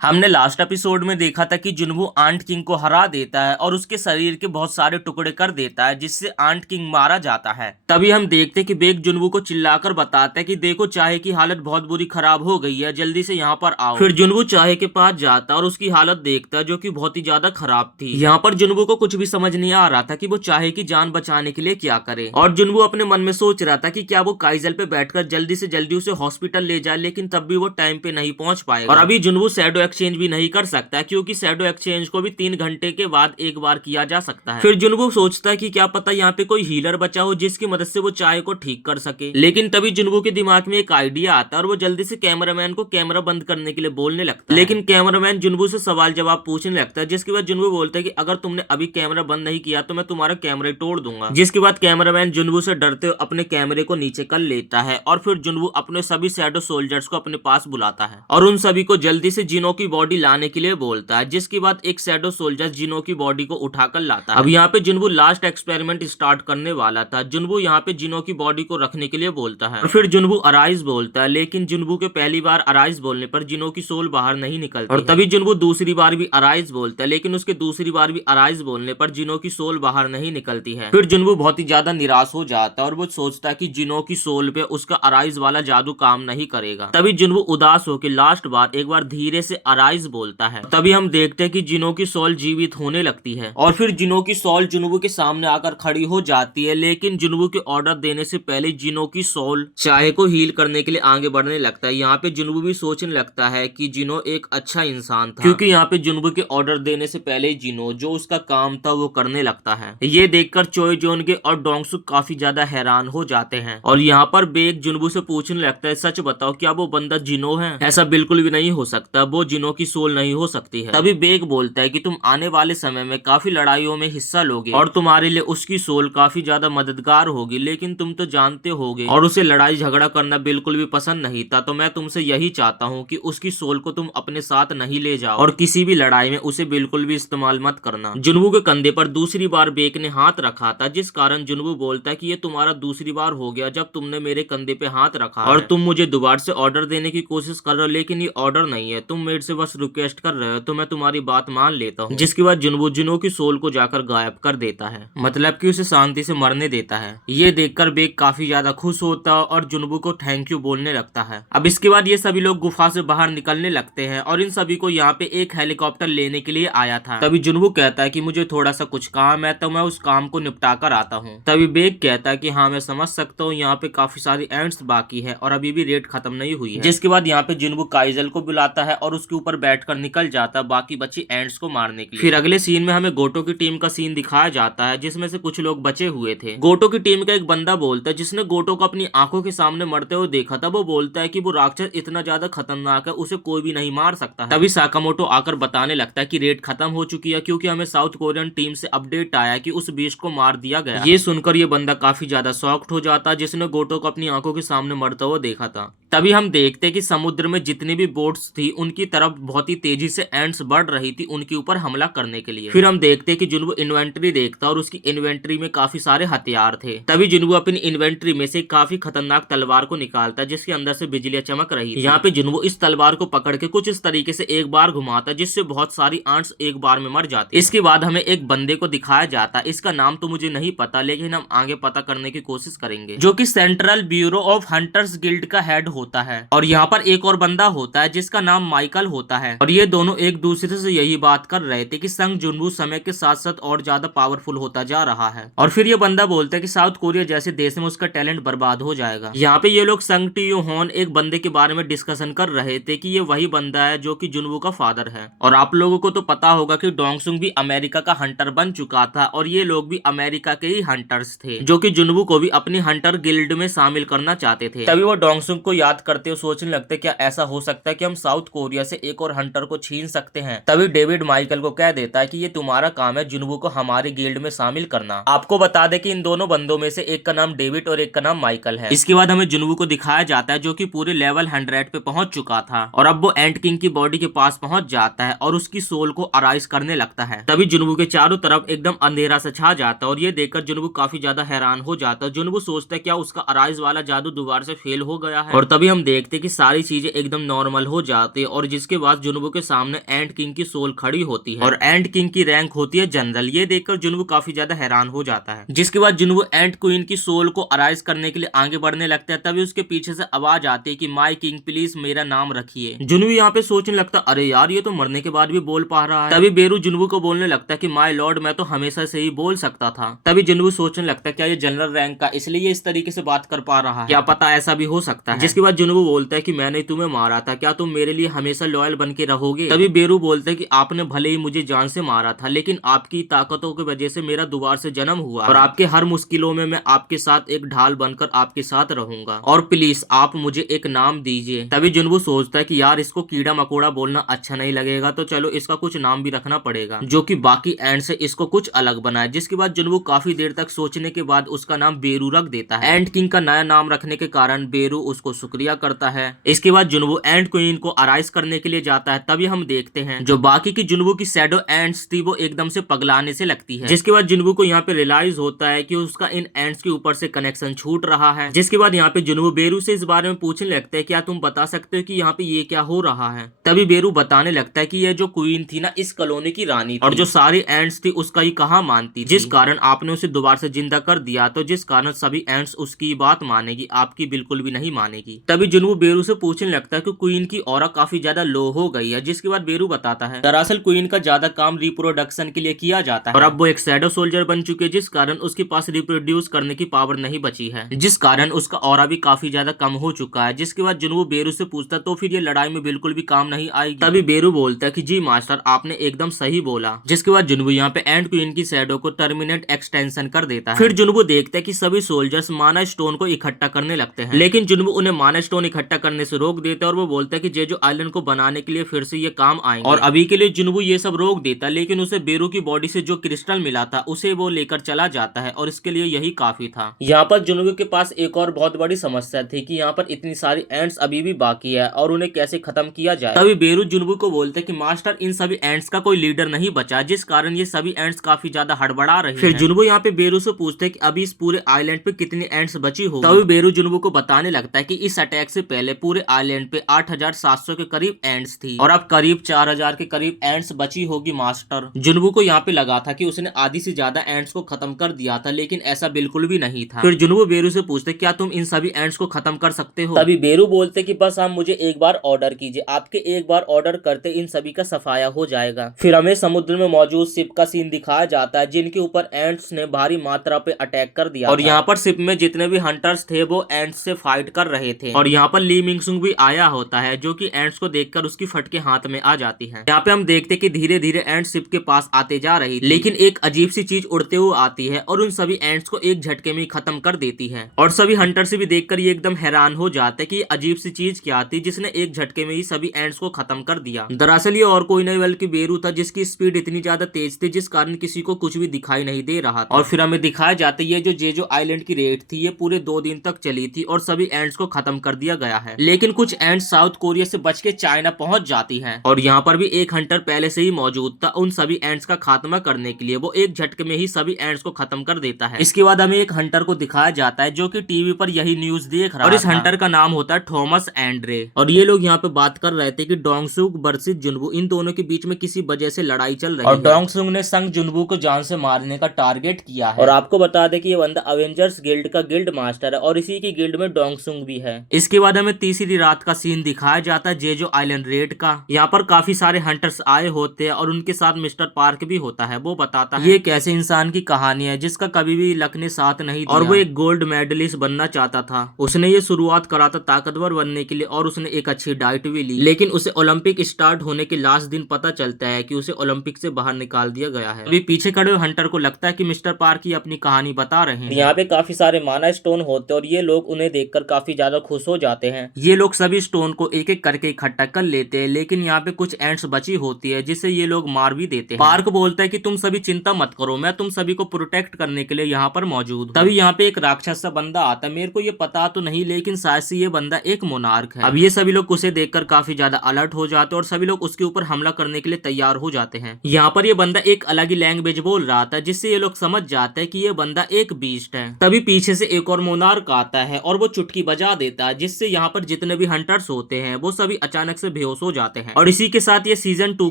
हमने last episode में देखा था कि जुनवू आंट किंग को हरा देता है और उसके शरीर के बहुत सारे टुकड़े कर देता है, जिससे आंट किंग मारा जाता है। तभी हम देखते कि बेक जुनवू को चिल्लाकर बताता है कि देखो, चाहे की हालत बहुत बुरी खराब हो गई है, जल्दी से यहाँ पर आओ। फिर जुनवू चाहे के पास जाता और उसकी हालत देखता, जो कि बहुत ही ज्यादा खराब थी। यहाँ पर जुनवू को कुछ भी समझ नहीं आ रहा था कि वो चाहे की जान बचाने के लिए क्या करे, और जुनवू अपने मन में सोच रहा था कि क्या वो काइजल पे बैठकर जल्दी से जल्दी उसे हॉस्पिटल ले जाए, लेकिन तब भी वो टाइम पे नहीं पहुंच पाएगा। और अभी जुनवू शैडो एक्सचेंज भी नहीं कर सकता, क्योंकि शैडो एक्सचेंज को भी 3 घंटे के बाद एक बार किया जा सकता है। फिर जुनवू सोचता है कि क्या पता यहाँ पे कोई हीलर बचा हो जिसकी मदद से वो चाय को ठीक कर सके। लेकिन तभी जुनवू के दिमाग में एक आइडिया आता है और वो जल्दी से कैमरामैन को कैमरा बंद करने के लिए बोलने लगता है। लेकिन कैमरामैन जुनवू से सवाल जवाब पूछने लगता है, जिसके बाद जुनवू बोलता है कि अगर तुमने अभी कैमरा बंद नहीं किया तो मैं तुम्हारा कैमरा तोड़ दूंगा। जिसके बाद कैमरामैन जुनवू से डरते हुए अपने कैमरे को नीचे कर लेता है और फिर जुनवू अपने सभी शैडो सोल्जर्स को अपने पास बुलाता है और उन सभी को जल्दी से जिनो की बॉडी लाने के लिए बोलता है। जिसके बाद एक शैडो सोल्जर जिनो की बॉडी को उठाकर लाता है। अब यहाँ पे जुनवू लास्ट एक्सपेरिमेंट स्टार्ट करने वाला था। जुनवू यहाँ पे जिनो की बॉडी को रखने के लिए बोलता है और फिर जुनवू अराइज बोलता है, लेकिन जुनवू के पहली बार अराइज बोलने पर जिनो की सोल बाहर नहीं निकलती। और तभी जुनवू दूसरी बार भी अराइज बोलता है, लेकिन उसके दूसरी बार भी अराइज बोलने पर जिनो की सोल बाहर नहीं निकलती है। फिर जुनवू बहुत ही ज्यादा निराश हो जाता है और वो सोचता है कि जिनो की सोल पे उसका अराइज वाला जादू काम नहीं करेगा। तभी जुनवू उदास होकर लास्ट बार एक बार धीरे से अराइज बोलता है। तभी हम देखते हैं कि जिनो की सोल जीवित होने लगती है और फिर जिनो की सोल जुनवू के सामने आकर खड़ी हो जाती है। लेकिन जुनवू के ऑर्डर देने से पहले जिनो की सोल चाहे को हील करने के लिए आगे बढ़ने लगता है। यहाँ पे जुनवू भी सोचने लगता है कि जिनो एक अच्छा इंसान था, क्योंकि यहाँ पे जुनवू के ऑर्डर देने से पहले जिनो जो उसका काम था वो करने लगता है। ये देखकर चोय जोनगे और डोंगसुक काफी ज्यादा हैरान हो जाते हैं और यहाँ पर बेक जुनवू से पूछने लगता है, सच बताओ क्या वो बंदा जिनो है? ऐसा बिल्कुल भी नहीं हो सकता, वो जिनो की सोल नहीं हो सकती है। तभी बेक बोलता है कि तुम आने वाले समय में काफी लड़ाइयों में हिस्सा लोगे और तुम्हारे लिए उसकी सोल काफी ज्यादा मददगार होगी, लेकिन तुम तो जानते होगे और उसे लड़ाई झगड़ा करना बिल्कुल भी पसंद नहीं था। तो मैं तुमसे यही चाहता हूँ कि उसकी सोल को तुम अपने साथ नहीं ले जाओ और किसी भी लड़ाई में उसे बिल्कुल भी इस्तेमाल मत करना। जुनवू के कंधे पर दूसरी बार बेक ने हाथ रखा था, जिस कारण जुनवू बोलता है कि ये तुम्हारा दूसरी बार हो गया जब तुमने मेरे कंधे पे हाथ रखा और तुम मुझे दोबारा से ऑर्डर देने की कोशिश कर रहे हो, लेकिन ये ऑर्डर नहीं है, तुम मेरे से बस रिक्वेस्ट कर रहे हो, तो मैं तुम्हारी बात मान लेता हूँ। जिसके बाद जुनवू जिनो की सोल को जाकर गायब कर देता है, मतलब कि उसे शांति से मरने देता है। ये देखकर बेक काफी ज्यादा खुश होता है और जुनवू को थैंक यू बोलने लगता है। अब इसके बाद ये सभी लोग गुफा से बाहर निकलने लगते हैं और इन सभी को यहाँ पे एक हेलीकॉप्टर लेने के लिए आया था। तभी जुनवू कहता है कि मुझे थोड़ा सा कुछ काम है, तो मैं उस काम को निपटा कर आता हूँ। तभी बेक कहता है कि हाँ मैं समझ सकता हूँ, यहाँ पे काफी सारी एंड्स बाकी है और अभी भी रेड खत्म नहीं हुई है। जिसके बाद यहाँ पे जुनवू काइजल को बुलाता है और उसके ऊपर बैठकर निकल जाता है बाकी बची एंड्स को मारने के लिए। फिर अगले सीन में हमें गोटो की टीम का सीन दिखाया जाता है, जिसमें से कुछ लोग बचे हुए थे। गोटो की टीम का एक बंदा बोलता है, जिसने गोटो को अपनी आंखों के सामने मरते हुए देखा था, वो बोलता है कि वो राक्षस इतना ज्यादा खतरनाक है, उसे कोई भी नहीं मार सकता है। तभी साकामोटो आकर बताने लगता है कि रेड खत्म हो चुकी है, क्योंकि हमें साउथ कोरियन टीम से अपडेट आया कि उस बीस्ट को मार दिया गया। ये सुनकर ये बंदा काफी ज्यादा शॉक्ड हो जाता है, जिसने गोटो को अपनी आंखों के सामने मरता हुआ देखा था। तभी हम देखते हैं कि समुद्र में जितनी भी बोट्स थी उनकी तरफ बहुत ही तेजी से एंड्स बढ़ रही थी उनके ऊपर हमला करने के लिए। फिर हम देखते हैं कि जुनवू इन्वेंट्री देखता और उसकी इन्वेंट्री में काफी सारे हथियार थे। तभी जुनवू अपनी इन्वेंट्री में से काफी खतरनाक तलवार को निकालता है, जिसके अंदर से बिजलियां चमक रही थी। यहाँ पे जुनवू इस तलवार को पकड़ के कुछ इस तरीके से एक बार घुमाता, जिससे बहुत सारी आंट्स एक बार में मर जाती। इसके बाद हमें एक बंदे को दिखाया जाता, इसका नाम तो मुझे नहीं पता, लेकिन हम आगे पता करने की कोशिश करेंगे, जो कि central bureau of hunters guild का हेड होता है। और यहाँ पर एक और बंदा होता है जिसका नाम माइकल होता है और ये दोनों एक दूसरे से यही बात कर रहे थे कि संग जुनवू समय के साथ साथ और ज्यादा पावरफुल होता जा रहा है। और फिर ये बंदा बोलता है कि साउथ कोरिया जैसे देश में उसका टैलेंट बर्बाद हो जाएगा। यहाँ पे ये लोग संग टियो होन एक बंदे के बारे में डिस्कशन कर रहे थे कि ये वही बंदा है जो कि जुनवू का फादर है। और आप लोगों को तो पता होगा कि डोंगसुक भी अमेरिका का हंटर बन चुका था और ये लोग भी अमेरिका के ही हंटर्स थे, जो कि जुनवू को भी अपनी हंटर गिल्ड में शामिल करना चाहते थे। तभी वो डोंगसुक को याद करते हुए सोचने लगते क्या ऐसा हो सकता है कि हम साउथ कोरिया से एक और हंटर को छीन सकते हैं। तभी डेविड माइकल को कह देता है कि ये तुम्हारा काम है जुनवू को हमारे गिल्ड में शामिल करना। आपको बता दे कि इन दोनों बंदों में से एक का नाम डेविड और एक का नाम माइकल है। इसके बाद हमें जुनवू को दिखाया जाता है, जो कि पूरे लेवल 100 पे पहुंच चुका था और अब वो एंट किंग की बॉडी के पास पहुंच जाता है और उसकी सोल को अराइज करने लगता है। तभी जुनवू के चारों तरफ एकदम अंधेरा सा छा जाता है और ये देखकर जुनवू काफी ज्यादा हैरान हो जाता है। जुनवू सोचता है क्या उसका अराइज वाला जादू दोबारा से फेल हो गया है। और तभी हम देखते कि सारी चीजें एकदम नॉर्मल हो जाती है और जिसकी जिसके बाद जुनवो के सामने एंट किंग की सोल खड़ी होती है और एंट किंग की रैंक होती है जनरल। ये देखकर जुनवो काफी ज्यादा हैरान हो जाता है। जिसके बाद जुनवो एंट क्वीन की सोल को अराइज करने के लिए आगे बढ़ने लगता है। तभी उसके पीछे से आवाज आती है कि माय किंग प्लीज मेरा नाम रखिए। जुनवो यहाँ पे सोचने लगता अरे यार ये तो मरने के बाद भी बोल पा रहा है। तभी बेरू जुनवो को बोलने लगता है कि माय लॉर्ड मैं तो हमेशा से ही बोल सकता था। तभी जुनवो सोचने लगता है क्या ये जनरल रैंक का इसलिए ये इस तरीके से बात कर पा रहा है, क्या पता ऐसा भी हो सकता है। जिसके बाद जुनवो बोलता है कि मैंने तुम्हें मारा था, क्या तुम मेरे लिए हमेशा लॉयल बन के रहोगे। तभी बेरू बोलता है कि आपने भले ही मुझे जान से मारा था लेकिन आपकी ताकतों की वजह से मेरा दोबारा से जन्म हुआ और आपके हर मुश्किलों में मैं आपके साथ एक ढाल बनकर आपके साथ रहूंगा और प्लीज आप मुझे एक नाम दीजिए। तभी जुनवो सोचता है कि यार इसको कीड़ा मकोड़ा बोलना अच्छा नहीं लगेगा तो चलो इसका कुछ नाम भी रखना पड़ेगा जो कि बाकी एंड से इसको कुछ अलग बनाए। जिसके बाद जुनवो काफी देर तक सोचने के बाद उसका नाम बेरू रख देता है। एंट किंग का नया नाम रखने के कारण बेरू उसको शुक्रिया करता है। इसके बाद जुनवो एंट क्वीन को अराइज करने के लिए जाता है। तभी हम देखते हैं जो बाकी की जुनवो की शैडो एंट्स थी वो एकदम से पगलाने से लगती है। जिसके बाद जुनवो को यहाँ पे रियलाइज होता है कि उसका इन एंट्स के ऊपर से कनेक्शन छूट रहा है। जिसके बाद यहाँ पे जुनवो बेरू से इस बारे में पूछने लगता है क्या तुम बता सकते हो कि यहाँ पे ये क्या हो रहा है। तभी बेरू बताने लगता है कि ये जो क्वीन थी ना इस कॉलोनी की रानी थी और जो सारी एंट्स थी उसका ही कहा मानती थी, जिस कारण आपने उसे दोबारा से जिंदा कर दिया तो जिस कारण सभी एंट्स उसकी बात मानेगी, आपकी बिल्कुल भी नहीं मानेगी। तभी जुनवो बेरू से पूछने लगता है कि क्वीन की ऑरा काफी ज्यादा लो हो गई है। जिसके बाद बेरू बताता है दरअसल क्वीन का ज्यादा काम रिप्रोडक्शन के लिए किया जाता है और अब वो एक शैडो सोल्जर बन चुके हैं जिस कारण उसके पास रिप्रोड्यूस करने की पावर नहीं बची है, जिस कारण उसका ऑरा भी काफी ज्यादा कम हो चुका है। जिसके बाद जुनवो बेरू से पूछता तो फिर ये लड़ाई में बिल्कुल भी काम नहीं आएगी। तभी बेरू बोलता है कि जी मास्टर आपने एकदम सही बोला। जिसके बाद जुनवो यहाँ पे एंट क्वीन की शैडो को टर्मिनेट एक्सटेंशन कर देता है। फिर जुनवो देखता है कि सभी सोल्जर्स माना स्टोन को इकट्ठा करने लगते हैं लेकिन जुनवो उन्हें माना स्टोन इकट्ठा करने से रोक देता है और वो बोलता है कि जेजो आइलैंड को बनाने के लिए फिर से ये काम आएंगे और अभी के लिए जुनवो ये सब रोक देता है लेकिन उसे बेरू की बॉडी से जो क्रिस्टल मिला था उसे वो लेकर चला जाता है और इसके लिए यही काफी था। यहाँ पर जुनवो के पास एक और बहुत बड़ी समस्या थी कि यहाँ पर इतनी सारी एंट्स अभी भी बाकी है और उन्हें कैसे खत्म किया जाए। तभी बेरू जुनवो को बोलते कि मास्टर इन सभी एंट्स का कोई लीडर नहीं बचा जिस कारण ये सभी एंट्स काफी ज्यादा हड़बड़ा रहे हैं। फिर जुनवो यहाँ पे बेरू से पूछते हैं कि अभी इस पूरे आइलैंड पे कितनी एंट्स बची हो। तभी बेरू जुनवो को बताने लगता है कि इस अटैक से पहले पूरे आइलैंड पे 8700 के करीब एंट्स थी और अब करीब 4000 के करीब एंट्स बची होगी मास्टर। जुनवो को यहाँ पे लगा था कि उसने आधी से ज्यादा एंट्स को खत्म कर दिया था लेकिन ऐसा बिल्कुल भी नहीं था। फिर जुनवो बेरू से पूछते क्या तुम इन सभी एंट्स को खत्म कर सकते हो। तभी बेरू बोलते कि बस आप मुझे एक बार ऑर्डर कीजिए, आपके एक बार ऑर्डर करते इन सभी का सफाया हो जाएगा। फिर हमें समुद्र में मौजूद शिप का सीन दिखाया जाता है जिनके ऊपर एंट्स ने भारी मात्रा पे अटैक कर दिया और यहाँ पर शिप में जितने भी हंटर्स थे वो एंट्स से फाइट कर रहे थे और यहाँ पर ली मिंगसुंग भी आया होता है जो कि एंट्स को देखकर उसकी फटके हाथ में आ जाती है। यहाँ पे हम देखते कि धीरे धीरे एंट्स शिप के पास आते जा रही लेकिन एक अजीब सी चीज उड़ते हुए आती है और उन सभी एंट्स को एक झटके में खत्म कर देती है और सभी हंटर से भी देखकर ये एकदम हैरान हो जाते कि अजीब सी चीज क्या थी जिसने एक झटके में ही सभी एंट्स को खत्म कर दिया। दरअसल ये और कोई नहीं बल्कि बेरू था जिसकी स्पीड इतनी ज्यादा तेज थी जिस कारण किसी को कुछ भी दिखाई नहीं दे रहा था। और फिर हमें दिखाया जाता है ये जो जेजो आइलैंड की रेड थी ये पूरे 2 दिन तक चली थी और सभी एंट्स को खत्म कर दिया गया है लेकिन कुछ एंट्स साउथ कोरिया से बच के चाइना पहुंच जाती है और यहाँ पर भी एक हंटर पहले से ही मौजूद था। उन सभी एंट्स का खात्मा करने के लिए वो एक झटके में ही सभी एंट्स को खत्म कर देता है। इसके बाद हमें एक हंटर को दिखाया जाता है जो कि टीवी पर यही न्यूज देख रहा है और इस हंटर का नाम होता है थॉमस एंड्रे और ये लोग यहाँ पे बात कर रहे थे कि डोंगसुक वर्सेस जुनवो इन दोनों के बीच में किसी वजह से लड़ाई चल रही है और डोंगसुक ने संग जुनवो को जान से मारने का टारगेट किया है। और आपको बता दें कि ये बंदा अवेंजर्स गिल्ड का गिल्ड मास्टर है और इसी की गिल्ड में डोंगसुक भी है। इसके बाद हमें तीसरी रात का सीन दिखाया जाता है जेजो आइलैंड रेड का। यहाँ पर काफी सारे हंटर्स आए होते हैं और उनके साथ मिस्टर पार्क भी होता है। वो बताता है ये कैसे इंसान की कहानी है जिसका कभी भी लक ने साथ नहीं दिया और वो एक गोल्ड मेडलिस्ट बनना चाहता था। उसने ये शुरुआत करा था ताकतवर बनने के लिए और उसने एक अच्छी डाइट भी ली लेकिन उसे ओलंपिक स्टार्ट होने के लास्ट दिन पता चलता है कि उसे ओलंपिक से बाहर निकाल दिया गया है। अभी पीछे खड़े हुए हंटर को लगता है कि मिस्टर पार्क ही अपनी कहानी बता रहे हैं। यहाँ पे काफी सारे माना स्टोन होते हैं और ये लोग उन्हें देखकर काफी ज्यादा खुश हो जाते हैं। ये लोग सभी स्टोन को एक एक करके इकट्ठा कर लेते हैं लेकिन यहाँ पे कुछ एंट्स बची होती है जिसे ये लोग मार भी देते हैं। पार्क बोलता है कि तुम सभी चिंता मत करो, मैं तुम सभी को प्रोटेक्ट करने के लिए यहाँ पर मौजूद हूँ। तभी यहाँ पे एक राक्षस सा बंदा आता है, मेरे को ये पता तो नहीं लेकिन शायद से ये बंदा एक मोनार्क है। अब ये सभी लोग उसे देखकर काफी ज्यादा अलर्ट हो जाते हैं और सभी लोग उसके ऊपर हमला करने के लिए तैयार हो जाते हैं। यहाँ पर ये बंदा एक अलग ही लैंग्वेज बोल रहा था जिससे ये लोग समझ जाते हैं कि ये बंदा एक बीस्ट है। तभी पीछे से एक और मोनार्क आता है और वो चुटकी बजा देता है जिससे यहाँ पर जितने भी हंटर्स होते हैं वो सभी अचानक से बेहोश हो जाते हैं। और इसी के साथ ये सीजन 2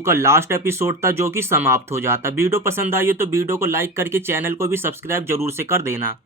का लास्ट एपिसोड था जो कि समाप्त हो जाता। वीडियो पसंद आई हो तो वीडियो को लाइक करके चैनल को भी सब्सक्राइब जरूर से कर देना।